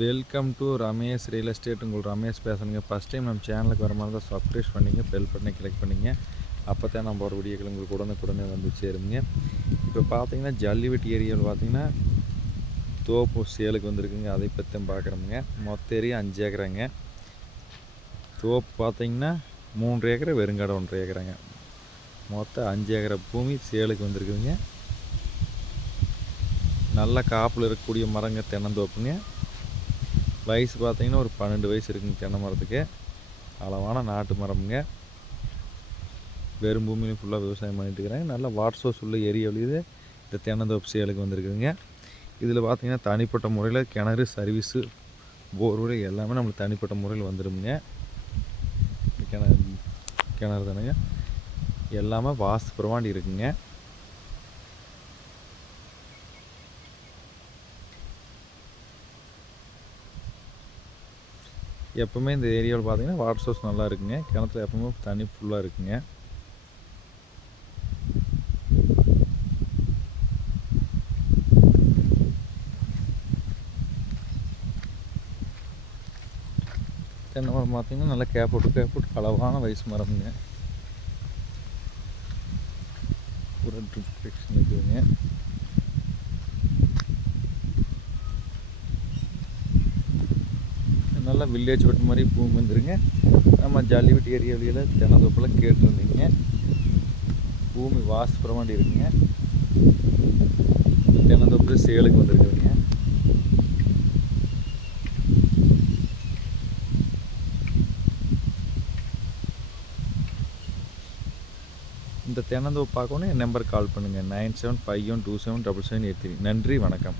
Welcome to Ramesh real estate. உங்கள் ரமேஷ் பேசுகிறேங்க. First time நம்ம சேனலுக்கு வர மாதிரி தான் சப்ஸ்கிரைப் பண்ணிங்க, பெல் பட்டனை கிளிக் பண்ணிங்க. அப்போ தான் நம்ம ஒரு வீடியோக்கள் உங்களுக்கு உடனுக்குடனே வந்து சேருங்க. இப்போ பார்த்தீங்கன்னா ஜல்லிவெட்டி ஏரியாவில் பார்த்தீங்கன்னா தோப்பு சேலுக்கு வந்திருக்குங்க. அதை பற்றி தான் பார்க்குறோமுங்க. மொத்த ஏரியா 5 ஏக்கராங்க. தோப்பு பார்த்தீங்கன்னா 3 ஏக்கரை, வெறுங்காடு 1.5 ஏக்கராங்க. மொத்தம் 5 ஏக்கரை பூமி சேலுக்கு வந்திருக்குதுங்க. நல்ல காப்பில் இருக்கக்கூடிய மரங்க தென்னந்தோப்புங்க. வயசு பார்த்தீங்கன்னா ஒரு 12 வயசு இருக்குங்க தென்னை மரத்துக்கு. அளவான நாட்டு மரம்ங்க. வெறும் பூமியிலும் ஃபுல்லாக விவசாயம் பண்ணிட்டு இருக்கிறாங்க. நல்ல வாட்டர் சோர்ஸ் உள்ள ஏரியாவிலேயே இந்த தென்னந்தோப்பு சேலுக்கு வந்திருக்குதுங்க. இதில் பார்த்தீங்கன்னா தனிப்பட்ட முறையில் கிணறு, சர்வீஸு, போர்வெல் எல்லாமே நம்மளுக்கு தனிப்பட்ட முறையில் வந்துடுங்க. கிணறு தானுங்க. எல்லாமே வாஸ்து பிரமாண்டி இருக்குங்க. எப்போவுமே இந்த ஏரியாவில் பார்த்தீங்கன்னா வாட்டர் சோர்ஸ் நல்லா இருக்குங்க. கிணத்துல எப்பவுமே தண்ணி ஃபுல்லாக இருக்குங்க. தென்னை மரம் பார்த்தீங்கன்னா நல்லா கேப்போட்டு அளவான வயசு மரம்ங்க. ஒரு ட்ரிப் கனெக்ஷன் இருக்குதுங்க. நல்லா வில்லேஜ் வெட்டு மாதிரி பூமி வந்துருங்க. நம்ம ஜல்லிவெட்டி ஏரியாவில தென்னந்தோப்பில் கேட்டுருந்தீங்க. பூமி வாஸ்து பிரமாண்டி இருக்குங்க. தென்னந்தோப்பு சேலுக்கு வந்துருக்குதுங்க. இந்த தென்னந்தோப்பு பார்க்கணும் என் நம்பர் கால் பண்ணுங்கள். 9751277783. நன்றி, வணக்கம்.